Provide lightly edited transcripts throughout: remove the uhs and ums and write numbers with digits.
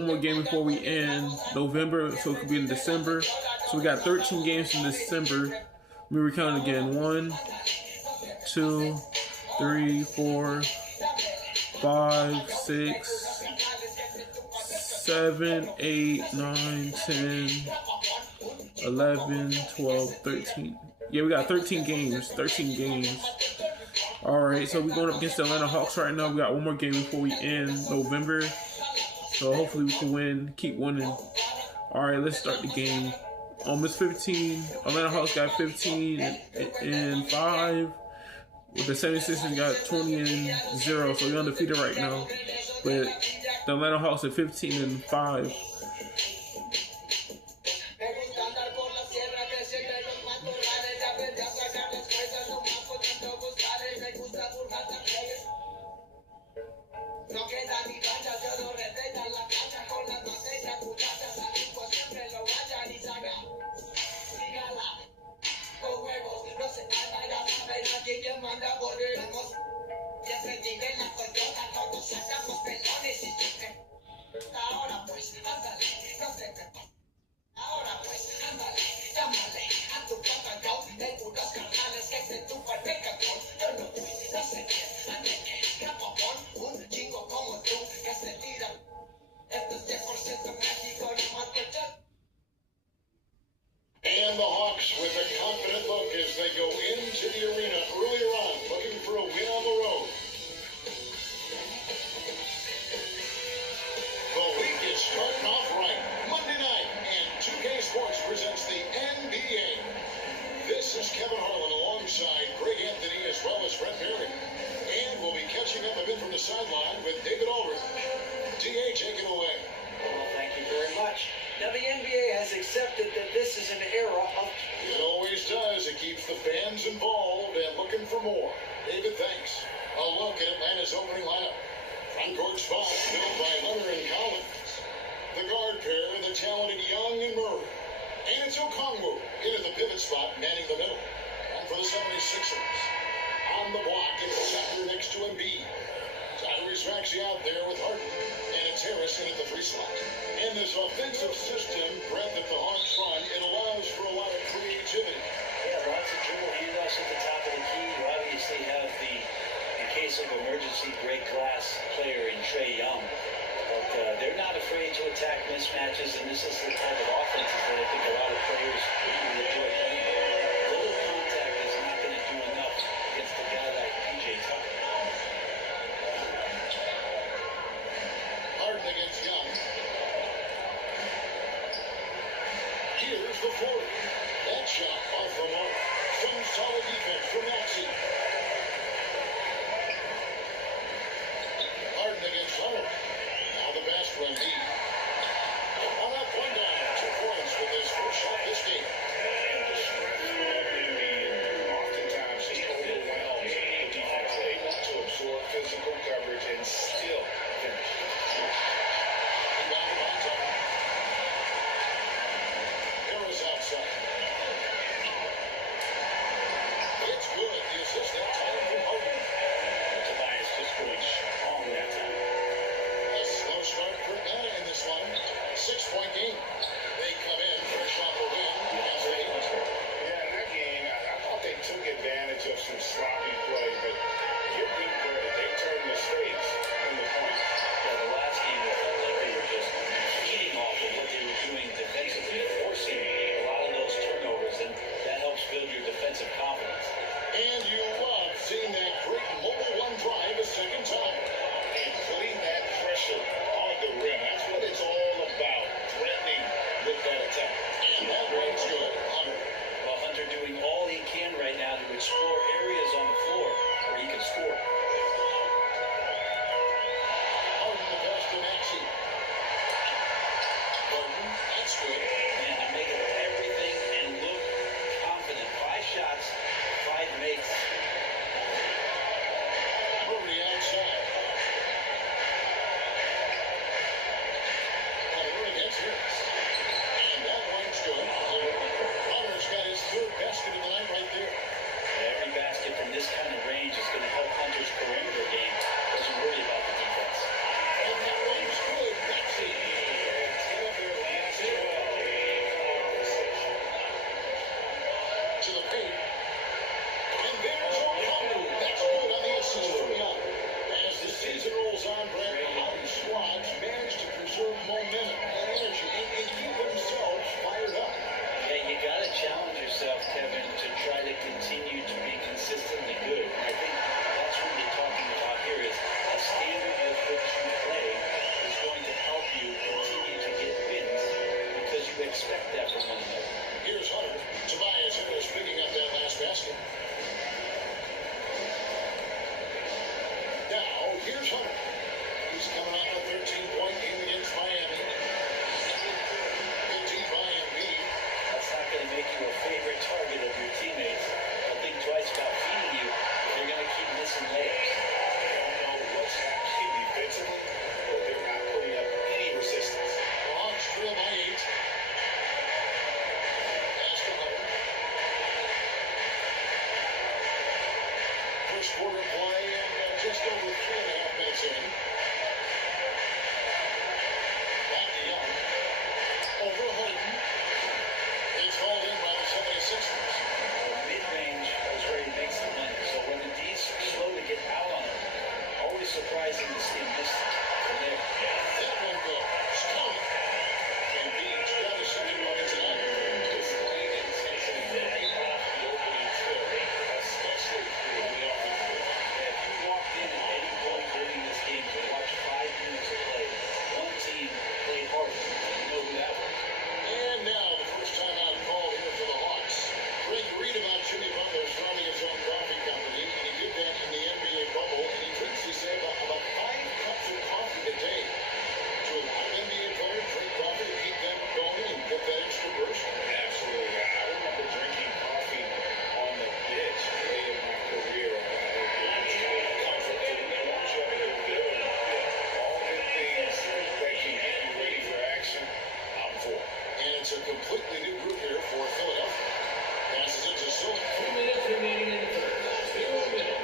one more game before we end November, so it could be in December. So we got 13 games in December. Let me recount again. 1, 2, 3, 4, 5, 6, 7, 8, 9, 10, 11, 12, 13. Yeah, we got 13 games. 13 games. Alright, so we're going up against the Atlanta Hawks right now. We got one more game before we end November. So hopefully we can win, keep winning. Alright, let's start the game. It's 15. Atlanta Hawks got 15 and 5. With the 76ers got 20 and 0. So we're undefeated right now. But the Atlanta Hawks are 15 and 5. And the Hawks with a confident look as they go into the arena earlier on, looking for a win on the road. The week is starting off right. Monday night, and 2K Sports presents the NBA. This is Kevin Harlan alongside Greg Anthony as well as Brett Perry. And we'll be catching up a bit from the sideline with David Aldridge. DA, take it away. Well, thank you very much. Now, the NBA has accepted that this is an era of... It always does. It keeps the fans involved and looking for more. David, thanks. A look at Atlanta's opening lineup. Front court spot filled by Leonard and Collins. The guard pair, the talented Young and Murray. And it's Okongwu in at the pivot spot, manning the middle. And for the 76ers, on the block, it's Tucker next to Embiid. Tyrese Maxey out there with Harden. And it's Harris in at the 3 slot. In this offensive system, Brett, that the Hawks run, it allows for a lot of creativity. Yeah, lots of dribble handoffs at the top of the key. You obviously have in case of emergency, great class player in Trae Young. But they're not afraid to attack mismatches, and this is the type of offenses that I think a lot of players really enjoy playing. Little contact is not going to do enough against a guy like P.J. Tucker. Harden against Young. Here's the floor. That shot off the mark. Some solid defense from Maxey. Harden against Leonard. Now the pass from Embiid. On up, one down. 2 points with his first shot this game. And the strength of Embiid oftentimes just overwhelms the defense. They're able to absorb physical coverage and still finish. Rebound by Tucker. Harris outside. It's good. The assist momentum and energy and keep themselves fired up. Yeah, you got to challenge yourself, Kevin, to try to continue to be consistently good. And I think that's what you're talking about here is a standard with which you play is going to help you continue to get wins because you expect that from one another. Here's Hunter. Tobias Harris picking up that last basket. Now, here's Hunter. He's coming off a 13-point game against Miami. 15 by Embiid. That's not going to make you a favorite target of your teammates. They'll think twice about feeding you if you're going to keep missing layups. They don't know what's happening defensively, but they're not putting up any resistance. The Hawks trail by 8. Pass to Hunter. First quarter play and just over 3.5 minutes in. Back to Young. Over Harden. It's hauled in by the 76ers. Mid-range is where he makes the money. So when the D's slow to get out on him, always surprising to see him miss from there. That one goes. Count it. Embiid's got a second bucket tonight. Displaying intensity right off the opening tip, especially with the offensive. If you walked in at any point during this game to watch 5 minutes of play, one team played harder. You know who that was. And now the first time out call here for the Hawks. Greg, you read about Jimmy Butler starting his own coffee company, and he did that in the NBA bubble, and he drinks, he said, about 5 cups of coffee a day. Do a lot of NBA players drink coffee to keep them going and get that extra burst? Absolutely. I remember drinking coffee on the bench late in my career. Comfort food, longevity, ability. All good things that can get you ready for action. I'm for it. And it's a completely new group here for Philadelphia. Passes it to Silk. 2 minutes remaining in the first. 0 minutes.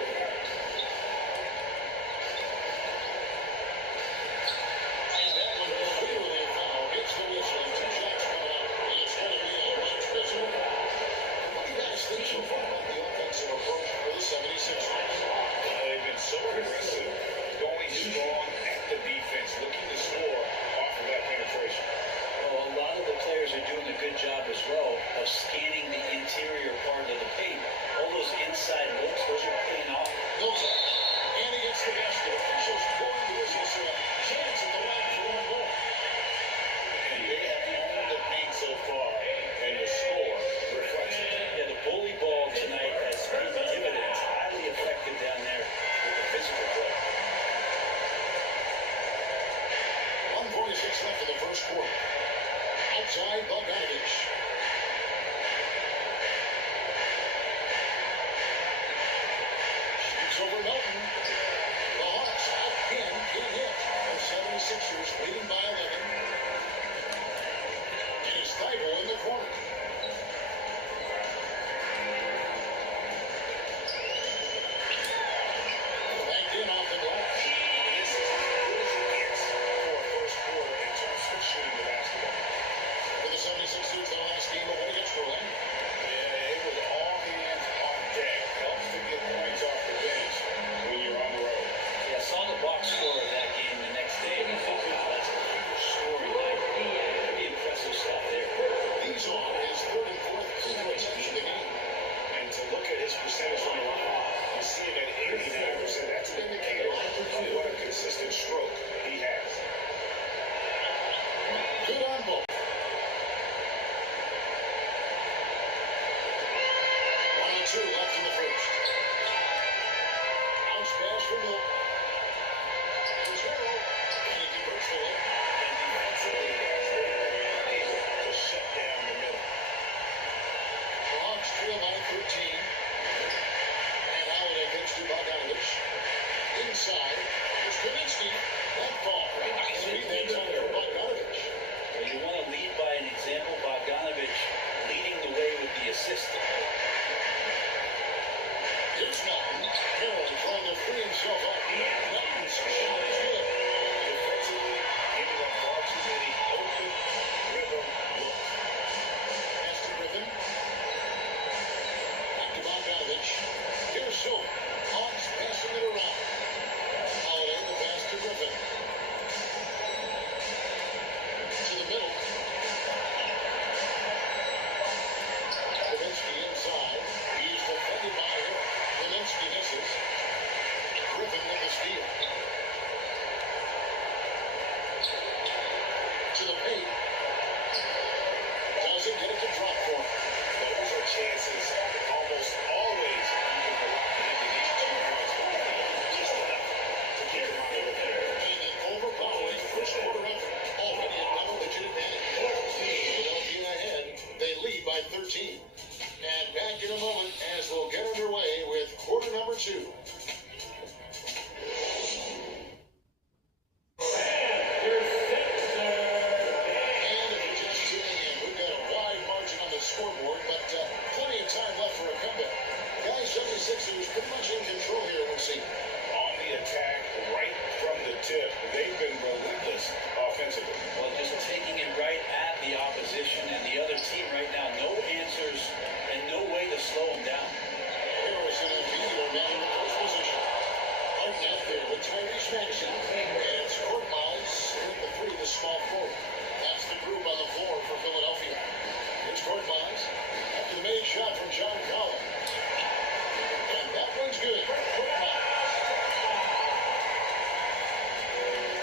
And that one was clearly a foul. It's the whistle. 2 shots coming up. It's going to be a Mike Spizzle. What do you guys think so far about the offensive approach for the 76ers? They've been so aggressive, going strong at the defense, looking to score off of that penetration. Well, a lot of the players are doing a good job as well of scanning the interior part of the paint. All those inside looks, those are paying off. Goes up. And he gets the basket. Officials blowing the whistle, so a chance at the line for one more. And they have owned the paint so far, and the score reflects it. Yeah, the bully ball tonight has paid dividends. Highly effective down there with the physical play. 1:46 left in the first quarter. Outside, Bogdanovich. the paint. Doesn't get it to drop for him. Those are chances almost always you can rely on him to get you 2 points. Just enough to keep him out of the game. And an overpowering first quarter effort. Already a double-digit advantage. Philadelphia ahead. They lead by 13. And back in a moment as we'll get underway with quarter number 2. And if you're just tuning in, we've got a wide margin on the scoreboard, but plenty of time left for a comeback. Guys, 76ers pretty much in control here, we'll see. On the attack, right from the tip, they've been relentless offensively. Well, just taking it right at the opposition and the other team right now. No answers and no way to slow them down. Harrison and Embiid are man in the first position. Right out there with Tyrese Maxey. And it's Court Miles with the 3, the small forward. That's the group on the floor for Philadelphia. It's Court Miles. After the made shot from John Collins. And that one's good. Court Miles.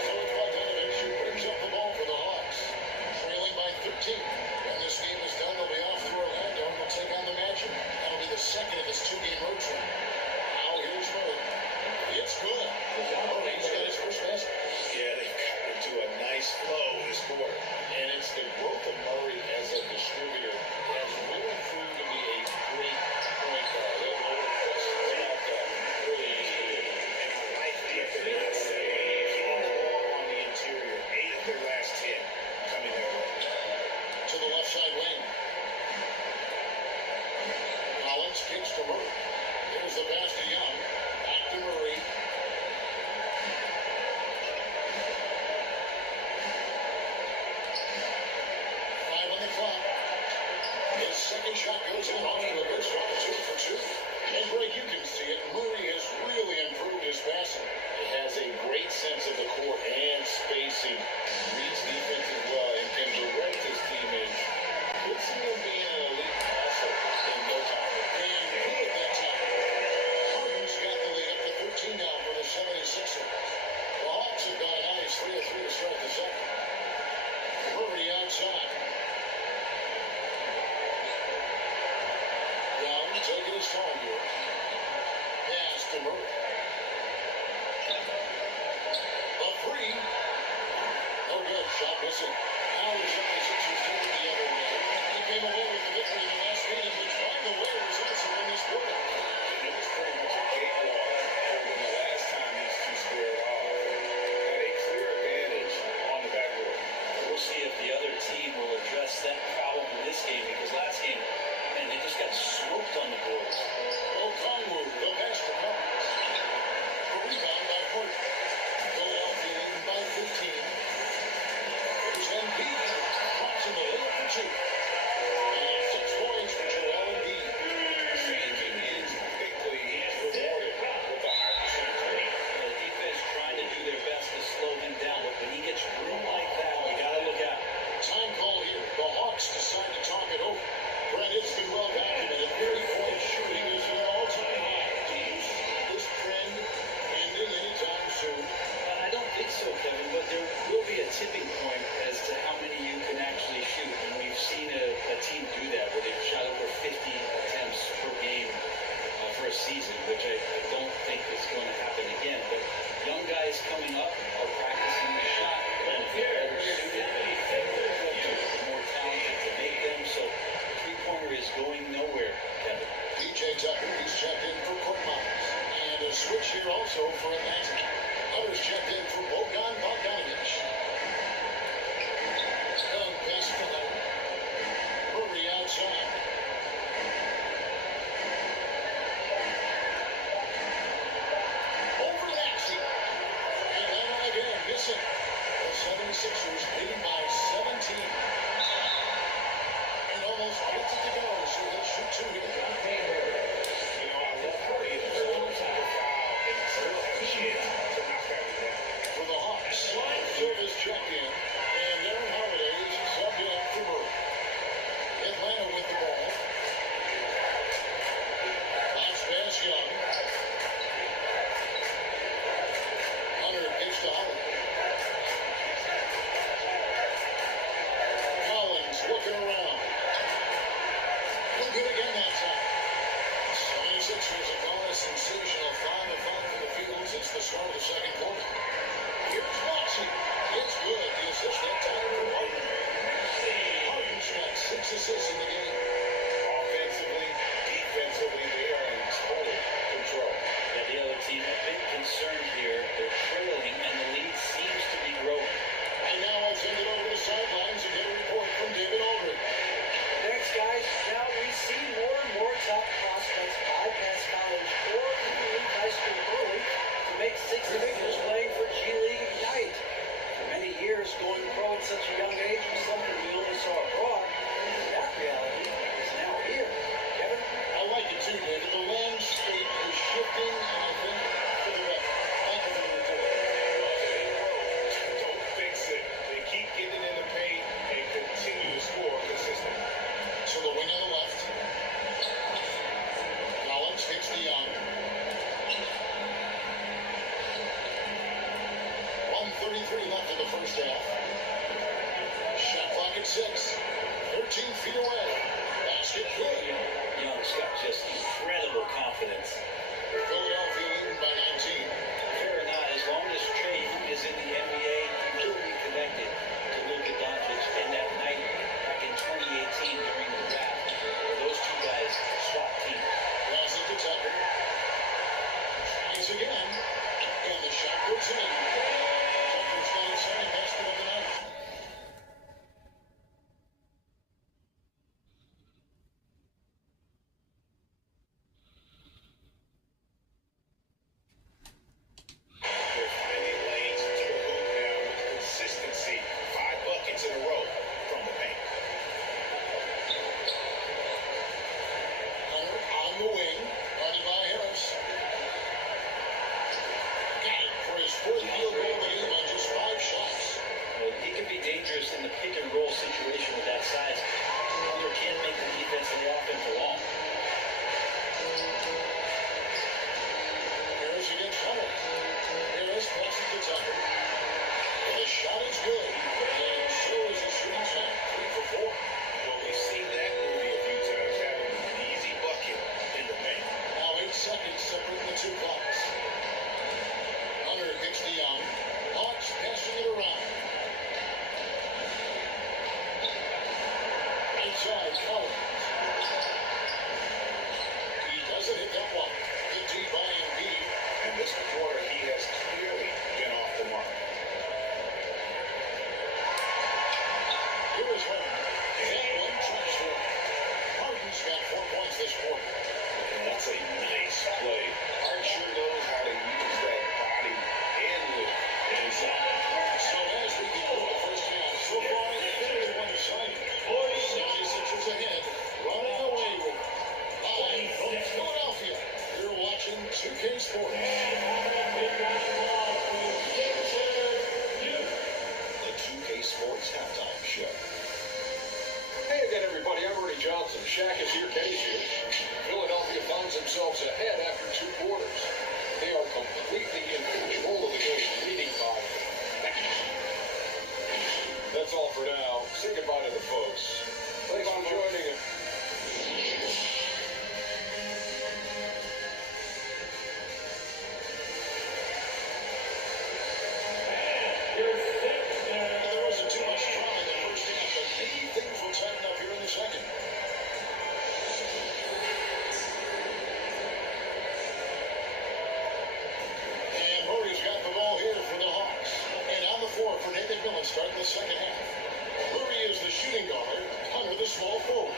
So it's Bogdanovich who brings up the ball for the Hawks. Trailing by 13. When this game is done, they'll be off to Orlando and will take on the Magic. That'll be the second of this 2-game road trip. Now here's Murray. It's good. Murray's got his first basket. Yeah, they've gotten into a nice flow this quarter. And it's the growth of Murray as a distributor has really proved to be a great point guard. They'll load the press without really easy to do. And I like the effort keeping the ball on the interior. 8 of their last 10 coming their way. To the left side wing. Collins kicks to Murray. There's the pass to Young. Back to Murray. Five on the clock. His second shot goes in off to a good start. 2 for 2. And Greg, you can see it. Murray has really improved his passing. He has a great sense of the court and spacing. Reads defense as well and can direct his teammates. Could see him being an elite passer in no time. And good at that time. Harden's got the lead up to 13 now for the 76ers. The Hawks have got a nice 3 of 3 to start the second. Murray outside. Young taking his time here. Pass to Murray. A 3. No good. Shot missing. Now the 76ers take it the other way. He came away with the victory in the last meeting, which, by the way, was also in this quarter. It was pretty much a cakewalk for them the last time these two squared off. Had a clear advantage on the backboard. We'll see if the other team will address that problem in this game, because last game, man, they just got smoked on the boards. Okongwu, the pass to Collins. A rebound by Porter. Philadelphia leading by 15. There's Embiid. Drops in the middle for 2. And 6 points for Joel Embiid. Thinking is quickly rewarded with a high percentage. The defense trying to do their best to slow him down, but when he gets room like that, you got to look out. Time call here. The Hawks decide to talk it over. Brett, it's been well documented. 30-point shooting is an all-time high. Do you see this trend ending anytime soon? I don't think so, Kevin, but there will be a tipping point as to how many you can actually shoot. And we've seen 76ers have gone a sensational 5 of 5 from the field since the start of the second quarter. Here's Maxey. It's good. The assist that time for Harden. Harden's got 6 assists in the game. Offensively, defensively, they are in total control. Yeah, the other team, a big concern here. They're trailing, and the lead seems to be growing. And now I'll send it over to the sidelines and get a report from David Aldridge. Thanks, guys. Now we see more and more top prospects bypass college or even leave high school early to make six figures playing for G League Ignite. For many years, going pro at such a young age was something we only saw abroad. That reality is now here. Kevin? I like it too, David. The landscape is shifting, and I think for the better. Thank you for the report. Don't fix it. They keep getting in the paint and continue to score consistently. So the wing on the left. Collins hits the young. 1:33 left in the first half. Shot clock at 6. 13 feet away. Basket good. Young's got just incredible confidence. Philadelphia leading by 19. Fair or not, as long as Trae Young is in the NBA, he will be connected to Luka Doncic. And that night back in 2018 during the draft, where those two guys swapped teams. Pass it to Tucker. Tries again. And the shot goes in. Tucker's got his second basket of the night. They're finding lanes to the hoop now with consistency. 5 buckets in a row from the paint. Hunter on the wing. Guarded by Harris. Got it for his fourth field goal of the game on just 5 shots. Well, he can be dangerous in the pick and roll situation with that size. Hunter can't make the defense lay off him for long. Harris against Hunter. Harris passes to Tucker. And the shot is good. And so is his shooting shot. 3 for 4. Well, we've seen that movie a few times, having an easy bucket in the paint. Now 8 seconds separating the 2 clocks. Hunter kicks to Young. Hawks passing it around. Right side, Collins. He doesn't hit that one. Good D by Embiid. And this quarter, he has clearly been off the mark. Here is Harden. That one transfer. Harden's got 4 points this quarter. And that's a nice play. Hart sure knows how to use that body and lift inside. So as we conclude the first half, so far very one-sided. 76ers ahead, running away with it. Live from Philadelphia, you're watching 2K Sports. The 2K Sports Halftime Show. Hey again, everybody. I'm Ernie Johnson. Shaq is here. Kenny's here. Philadelphia finds themselves ahead after 2 quarters. They are completely in control of the game, leading by. That's all for now. Say goodbye to the folks. Thanks for joining us. There wasn't too much drama in the first half, but maybe things will tighten up here in the second. And Murray's got the ball here for the Hawks. And on the floor for Nathan Millen starting the second half. Murray is the shooting guard, Hunter the small forward.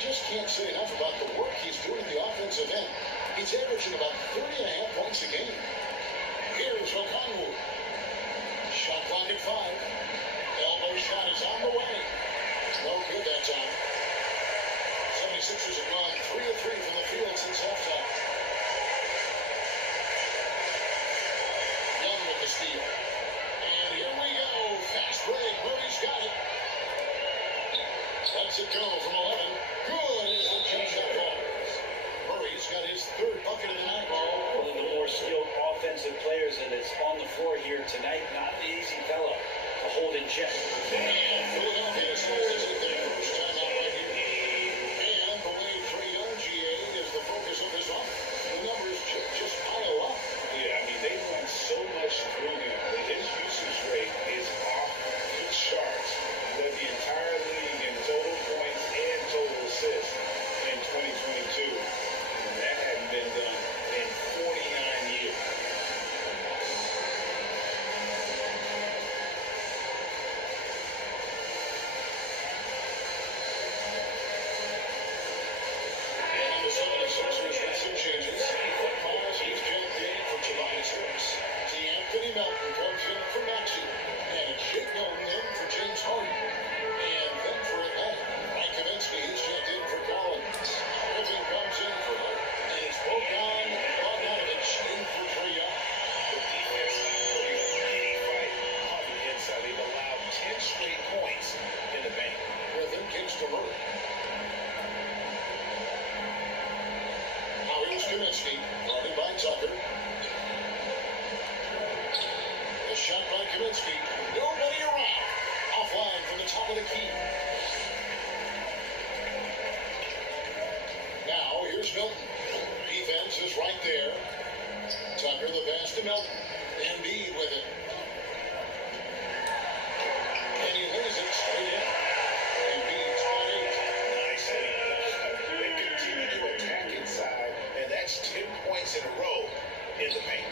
just can't say enough about the work he's doing at the offensive end. He's averaging about 30.5 points a game. Here's Okongwu. Shot clock at 5. Elbow shot is on the way. No good that time. 76ers have gone 3 of 3 from the field since halftime. Young with the steal. And here we go. Fast break. Murray's got it. Lets it go from 11. Good is the jump shot ball. Murray's got his third bucket of the night. One of the more skilled offensive players that is on the floor here tonight. Not an easy fellow to hold in check. And Philadelphia says this is their first time out right here. And the way Trae Young, GA, is the focus of this offense. The numbers just pile up. Yeah, I mean, they run so much through him. His usage rate is off the charts. Led the entire league in total points and total assists in 2022. And that hadn't been done in 49 years. And the 76ers with some changes. Miles, he's jumped in for Tobias Harris. Anthony Melton comes in for Maxey. And it's Jake Milton in for James Harden. And then for Atlanta, Mike Kaminsky, he's checked in for Collins. Irving comes in for him. And it's Bogdanovich in for Trae Young. The defense is putting up any fight on the inside. They've allowed 10 straight points in the paint. Griffin kicks to Murray. Now here's Kaminsky, guarded by Tucker. A shot by Kaminsky. Nobody around. Offline from the top of the key. Now here's Milton. Defense is right there. Tucker the pass to Milton. Embiid with it. And he lays it straight in. Embiid's got 8. Nicely done. They continue to attack inside, and that's 10 points in a row in the paint.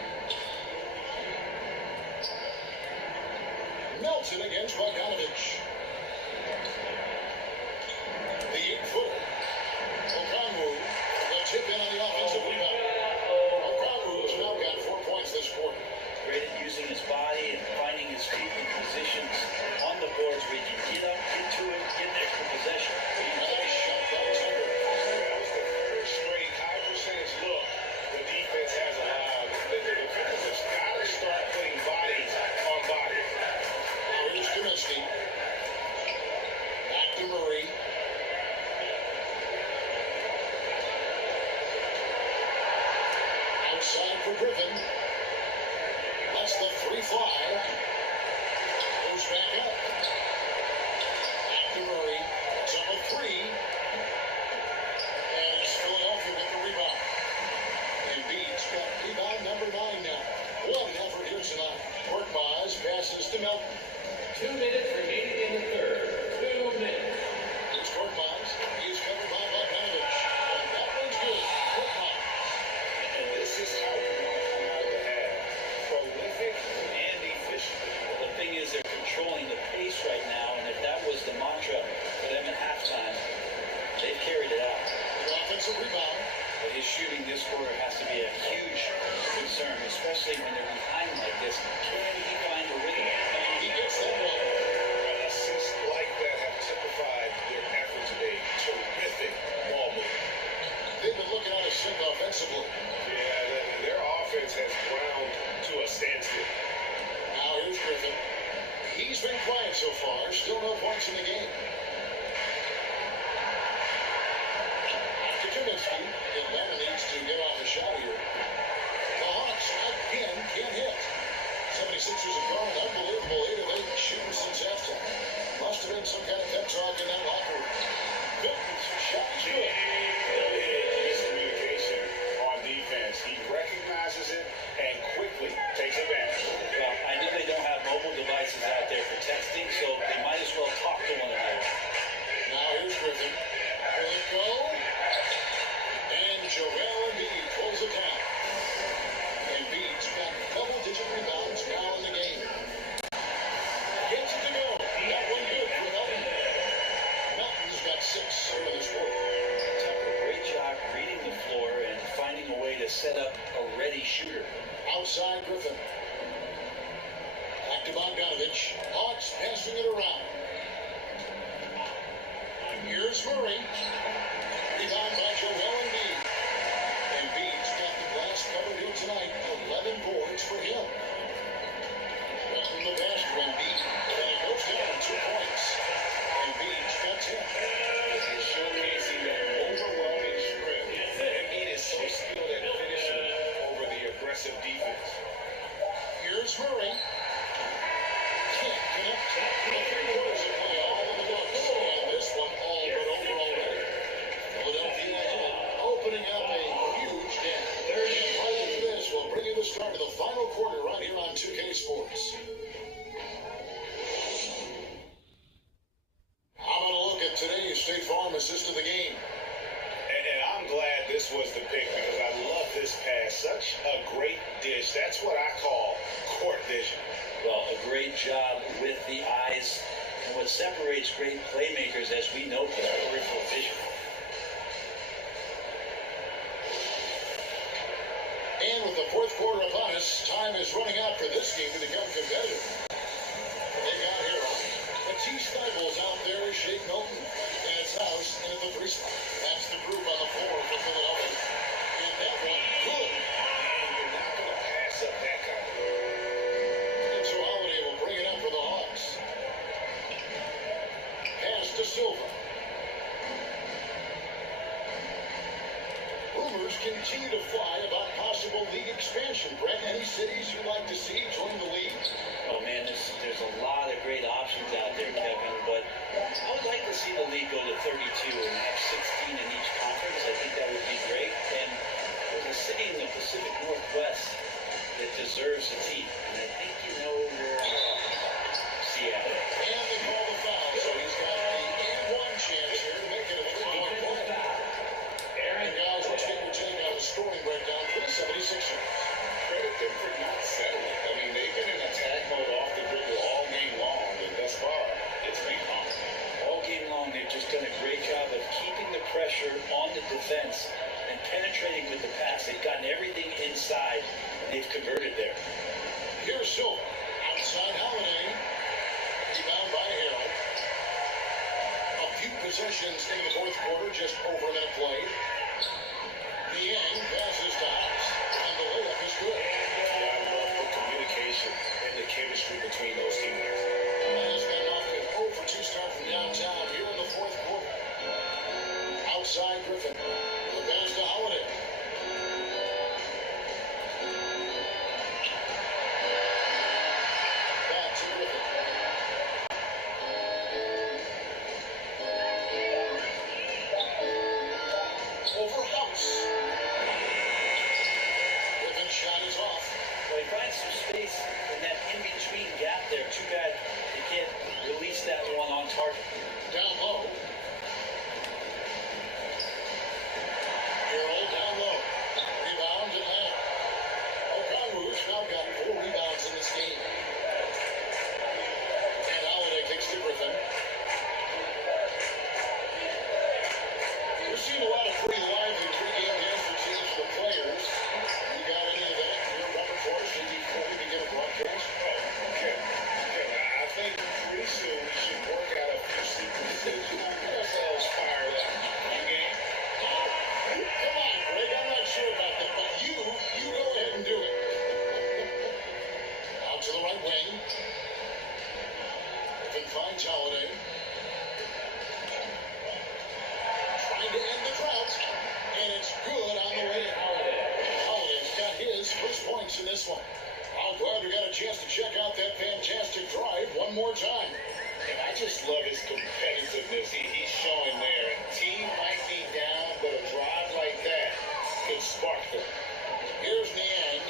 Melton against Bogdanovich. The 8-footer. Okongwu. The tip in on the offensive rebound. Okongwu has now got 4 points this quarter. Great at using his body and finding his feet in positions on the boards where you can get up, get to it, get an extra possession. Nice shot by Tucker. That was the third straight high percentage look the defense has allowed. The defenders have got to start putting body on body. Now here's Kaminsky. Back to Murray. Outside for Griffin. Lets the 3 fly. Goes back up. Back to Murray. It's up a 3. And it's Philadelphia with the rebound. Embiid's got rebound number 9 now. What an effort here tonight. Korkmaz passes to Melton. 2 minutes remaining in the third. 2 minutes. Here's Korkmaz. He's covered by Bogdanovich. And that one's good. Korkmaz. And this is how you want to come out of the half. Prolific and efficient. The thing is, they're controlling the pace right now, and if that was the mantra for them at halftime, they've carried it out. The offensive rebound. But his shooting this quarter has to be a huge concern, especially when they're behind like this. Can he find a rhythm? He gets that one. Assists like that have typified their effort today. Terrific ball movement. They've been looking out of sync offensively. Yeah, their offense has ground to a standstill. Now here's Griffin. He's been quiet so far. Still no points in the game. To Kaminsky. Atlanta needs to get on the shot here. The Hawks again can't hit. 76ers have gone an unbelievable 8 of 8 shooting since halftime. Must have been some kind of pep talk in that locker room. Milton's shot is good. Miscommunication on defense. He recognizes it and quickly takes advantage. Well, I know they don't have mobile devices out there for texting, so they might as well talk to one another. outside Griffin. Back to Bogdanovich. Hawks passing it around. Here's Murray. Rebound by Joel Embiid. Embiid's got the glass covered here tonight. 11 boards for him. Right from the basket for Embiid. And it goes down 2 points. Embiid's got 10. He's showcasing that overwhelming strength. Embiid is so skilled at finishing over the aggressive defense. Here's Murray. Can't connect. The three-quarters of play all in the books. And this one all but over already. Philadelphia ahead, opening up a huge gap. Right into this will bring you the start of the final quarter right here on 2K Sports. How about a look at today's State Farm assist of the game? And I'm glad this was the pick because I love this pass. Such a great dish. That's what I call court vision. Well, a great job with the eyes. And what separates great playmakers, as we know, is peripheral vision. And with the fourth quarter upon us, time is running out for this game to become competitive. They've got Harrell. Matisse Thybulle out there is Shake Milton. And it's House in at the 3 spot. That's the group on the floor for Philadelphia. And that one, good. You're not going to pass up that kind of thing. And so Holiday will bring it up for the Hawks. Pass to Silva. Rumors continue to fly about possible league expansion. Brett, any cities you'd like to see join the league? Oh man, there's a lot of great options out there, Kevin, but I would like to see the league go to 32 and have 16 in each conference. I think that would be great. And there's a city in the Pacific Northwest that deserves a team. And I think you know where Seattle. And they call the foul, so he's got the and 1 chance here to make it a 3-point play. And guys, let's get your take on the scoring breakdown for the 76ers. Credit them for not settling. I mean, they've been in attack mode off the dribble all game long, and thus far, it's been calm. All game long, they've just done a great job of keeping the pressure on the defense and penetrating with the pass. They've gotten everything inside, and they've converted there. Here's Silva. Outside Holiday. Rebound by Harrell. A few possessions in the fourth quarter, just over a minute played. Niang passes to House, and the layup is good. Yeah, I love the communication and the chemistry between those teammates. And it's gotten off to 0 for 2 start from downtown here in the fourth quarter. Outside Griffin. The pass to Holiday. Back to Griffin. Over House. Griffin shot is off. Well, he finds some space in that in-between gap there. Too bad he can't release that one on target. Down low. Harrell down low. Rebound in hand. Okongwu's now got 4 rebounds in this game. And Holiday kicks to Griffin. We've seen a lot of pretty lively pregame dance routines for players. You got any of that in your repertoire before we begin a broadcast? Okay. I think pretty soon we should work out a few sequences. Get ourselves fired up. You game? Come on, Greg. I'm not sure about that, but you go ahead and do it. Out to the right wing. Griffin finds Holiday. Trying to end the drought, and it's good on the way. Holiday's got his first points in this one. I'm glad we got a chance to check out that fantastic drive one more time. And I just love his competitiveness. He's showing there. Team might be down, but a drive like that could spark them. Here's Niang.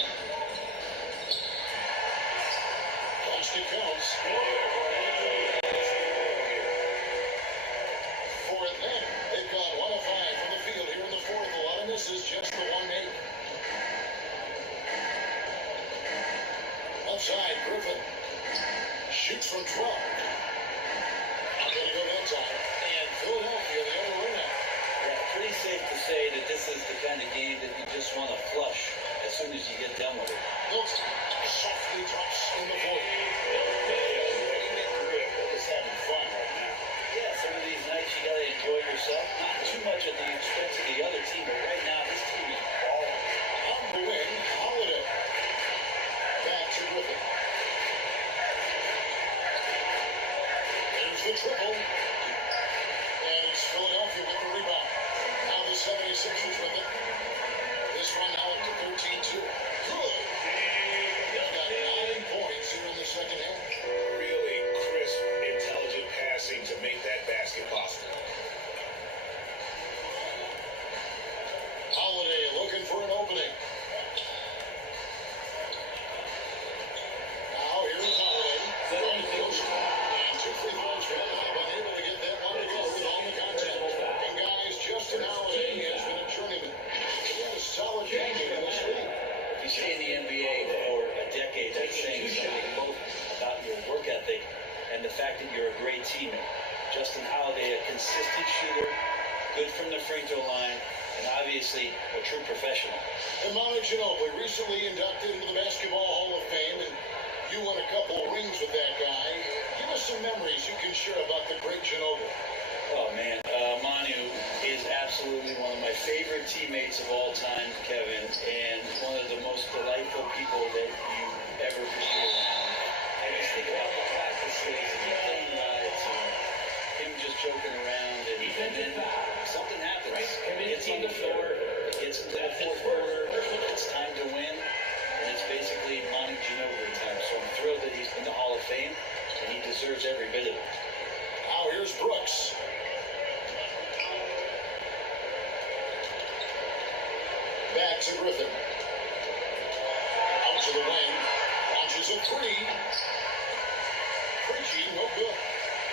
Plastic counts. For Atlanta, they've gone 1 of 5 from the field here in the fourth. A lot of misses, just the 1 made. Outside, Griffin shoots from 12. Not gonna go that time. And Philadelphia, the other way now. Yeah, pretty safe to say that this is the kind of game that you just want to flush as soon as you get done with it. Milton you're a great teammate. Justin Holiday, a consistent shooter, good from the free throw line, and obviously a true professional. And Manu Ginobili, recently inducted into the Basketball Hall of Fame, and you won a couple of rings with that guy. Give us some memories you can share about the great Ginobili. Oh, man. Manu is absolutely one of my favorite teammates of all time, Kevin, and one of the most delightful people that you ever could be around. I just think about the practices and the plane rides and him just joking around, and then something happens. It gets on the floor, it gets into the fourth quarter, it's time to win, and it's basically Manu Ginobili time. So I'm thrilled that he's in the Hall of Fame, and he deserves every bit of it. Now here's Brooks. Back to Griffin. Out to the wing. Launches a three. Preaching, no good.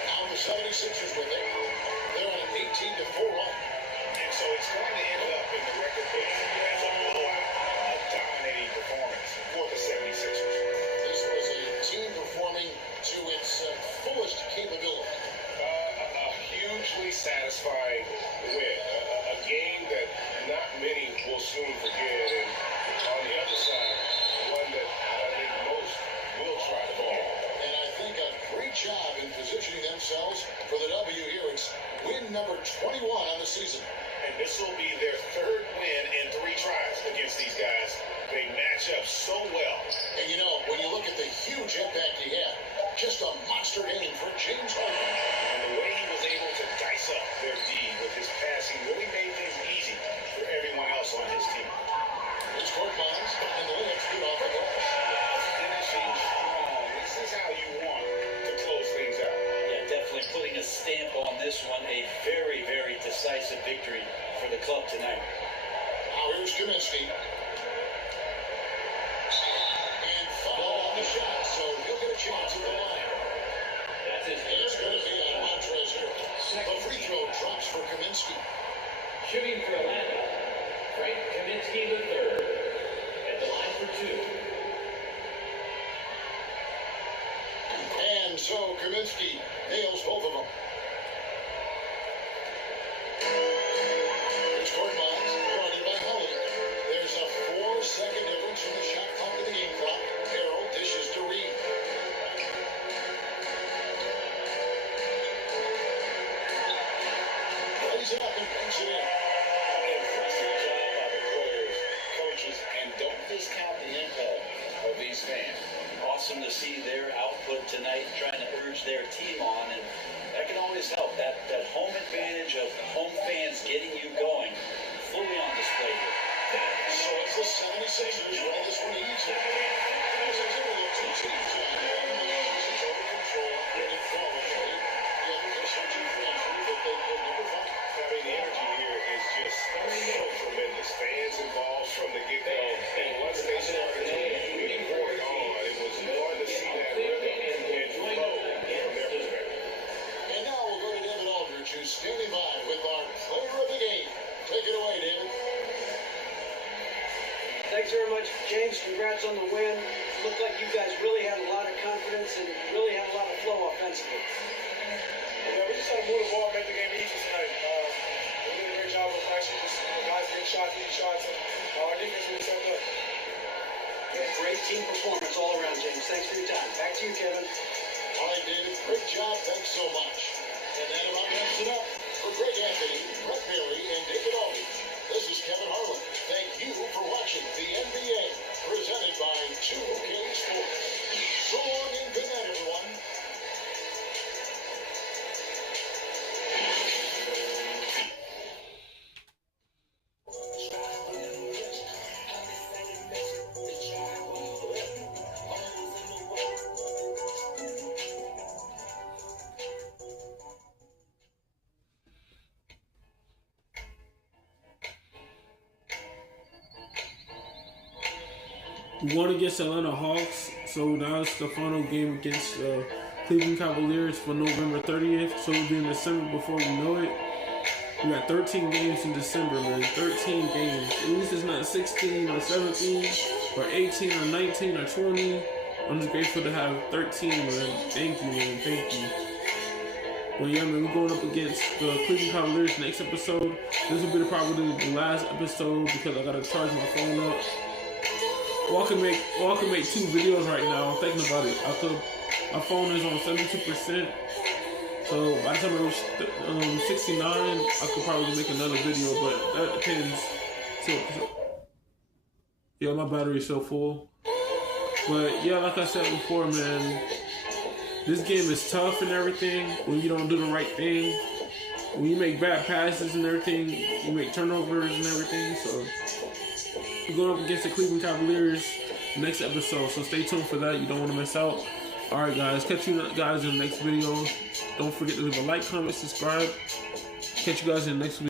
Now the 76ers with it. They're on an 18-4 run. And so it's going to end up in the record book as a blowout, a dominating performance for the 76ers. This was a team performing to its fullest capability. A hugely satisfying win. A game that not many will soon forget. And on the other side, one that I think most will try to forget. And I think a great job in positioning themselves for the W here. It's win number 21 on the season. And this will be their third win in 3 tries against these guys. They match up so well. And you know, when you look at the huge impact he had, just a monster game for James Harden. And the way he was able to dice up their D with his passing really made things easy for everyone else on his team. It's Court Bonds, and the layups good off the glass. Finishing strong. This is how you want to close things out. Yeah, definitely putting a stamp on this one. A very, very decisive victory for the club tonight. Now here's Kaminsky. And foul on the shot, so he'll get a chance at the line. That's his It's going to be on Montrezl here. The free throw drops for Kaminsky. Shooting for Atlanta, Frank Kaminsky III at the line for 2. And so Kaminsky nails both of them. It's Court Bonds, guarded by Holiday. There's a 4-second difference from the shot clock to the game clock. Harrell dishes to Reed. Plays it up and banks it in. Impressive job by the players, coaches, and don't discount the impact of these fans. Awesome to see their output tonight, trying to urge their team on, and that can always help. That home advantage of home fans getting you going, fully on display here. So it's the 76ers winning this one easily. There's a total of 2 teams on there. One of those is over control and quality. The other is searching for entry that they could never find. I mean, the energy here is just so tremendous. Fans involved from the get-go. And once they started to really pour it on, it was fun to see that rhythm and flow from their perspective. And now we'll go to David Aldridge, who's standing by with our player of the game. Take it away, David. Thanks very much, James. Congrats on the win. Looked like you guys really had a lot of confidence and really had a lot of flow offensively. Yeah, we just had to move the ball, make the game easy tonight. We did a great job of actually just guys getting shots, lead shots, and our defense really stepped up. Great team performance all around, James. Thanks for your time. Back to you, Kevin. All right, David. Great job. Thanks so much. And that about wraps it up. For Greg Anthony, Brett Perry, and David Aldridge, this is Kevin Harlan. Thank you for watching the NBA, presented by 2K Sports. So long and good night, everyone. We won against the Atlanta Hawks, so now it's the final game against the Cleveland Cavaliers for November 30th. So it'll be in December before we know it. We got 13 games in December, man. 13 games. At least it's not 16 or 17 or 18 or 19 or 20. I'm just grateful to have 13, man. Thank you, man. Thank you. Well, yeah, man, we're going up against the Cleveland Cavaliers next episode. This will be probably the last episode because I gotta charge my phone up. Well, I can make 2 videos right now. I'm thinking about it. My phone is on 72%. So by the time I reach 69, I could probably make another video, but that depends. So, yeah, my battery is so full. But yeah, like I said before, man, this game is tough and everything when you don't do the right thing. When you make bad passes and everything, you make turnovers and everything. So we're going up against the Cleveland Cavaliers next episode. So stay tuned for that. You don't want to miss out. Alright guys, catch you guys in the next video. Don't forget to leave a like, comment, subscribe. Catch you guys in the next video.